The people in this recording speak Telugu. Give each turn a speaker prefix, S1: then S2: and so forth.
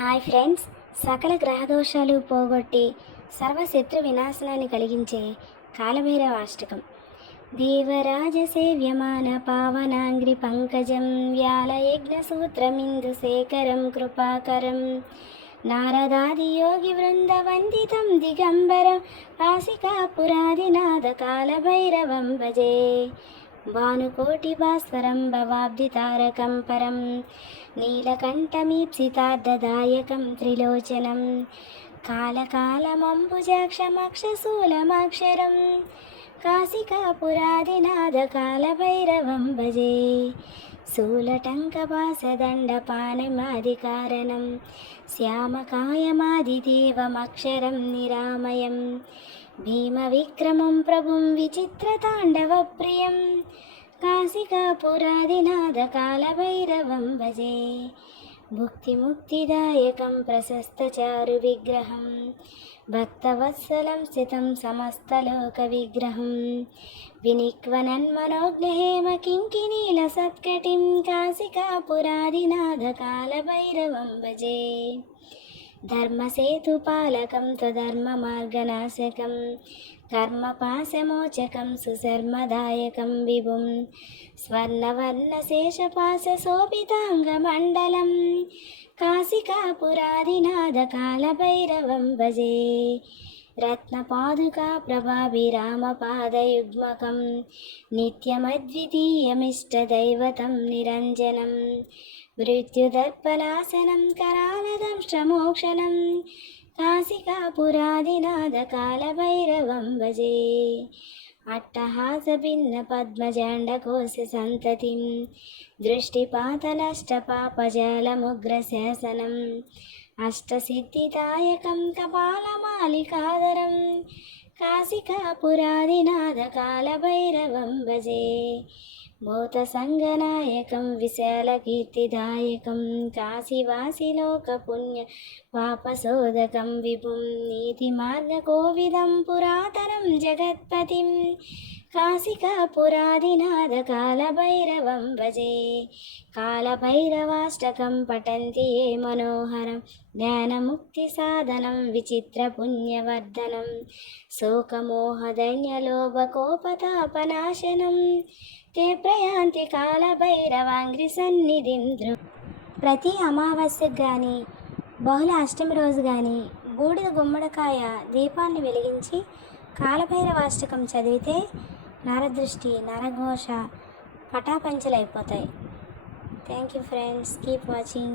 S1: Hi friends. సకల గ్రహదోషాలు పోగొట్టి సర్వశత్రు వినాశనాన్ని కలిగించే కాలభైరవ అష్టకం. దేవరాజ సేవ్యమాన పావనాంగ్రి పంకజం వ్యాల యజ్ఞ సూత్రమిందు శేఖరం కృపాకరం. నారదాది యోగి వృంద వందితం దిగంబరం ఆసికాపురాదినాథ కాలభైరవం భజే. భానుకోటి భాస్వరం భవాబ్ది తారకం పరం నీలకంఠమీప్సితార్థదాయకం త్రిలోచనం కాలకాలమంబుజాక్షమక్షశూలమక్షరం కాశికాపురాదినాథ కాలభైరవం భజే శూలటంకపాసదండపానమాదికారణం శ్యామకాయమాదిదేవమక్షరం నిరామయం భీమవిక్రమం ప్రభుం విచిత్రతాండవప్రియం. కాశికాపురాదినాథ కాలభైరవం భజే. భుక్తిముక్తిదాయకం ప్రశస్తచారు విగ్రహం. భక్తవత్సలం స్థితం సమస్తలోక విగ్రహం. వినిక్వనన్మనోజ్ఞహేమ కింకినీల సత్కటిం కాశికాపురాదినాథ కాలభైరవం ధర్మసేతుపాలకం త్వధర్మమార్గనాశకం కర్మపాశమోచకం సుశర్మదాయకం విభుం స్వర్ణవర్ణశేషపాశశోభితాంగమండలం కాశికాపురాదినాథ కాలభైరవం భజే రత్నపాదుకా ప్రభాభిరామపాదయుగ్మకం నిత్యమద్వితీయమిష్టదైవతం నిరంజనం మృత్యుదర్పలాసనం करालदंष्ट्रमोक्षणं काशिकापुरादिनाथकालभैरवं भजे अट्टहासभिन्नपद्मजाण्डकोशसन्ततिं दृष्टिपातनष्टपापजालमुग्रशासनम् అష్టసిద్ధిదాయకం కపాలమాలికాదరం కాశికాపురాదినాథ కాలభైరవం భజే భూతసంగనాయకం విశాలకీర్తిదాయకం కాశీవాసిలోకపుణ్య పాపశోధకం విభుం కోవిదం పురాతనం జగత్పతిం కాశికాపురాదినాథ కాలభైరవం భజే. కాలభైరవాష్టకం పఠంతి ఏ మనోహరం. జ్ఞానముక్తి సాధనం విచిత్ర పుణ్యవర్ధనం. శోకమోహదైన్యలోభకోపతాపనాశనం తే ప్రయాంతి కాలభైరవాంగ్రి సన్నిధిం ప్రతి అమావాస్యకు కానీ బహుళ అష్టమి రోజు కానీ బూడిద గుమ్మడికాయ దీపాన్ని వెలిగించి కాలభైరవాష్టకం చదివితే నరదృష్టి నరఘోష పటాపంచలైపోతాయి. Thank you friends keep watching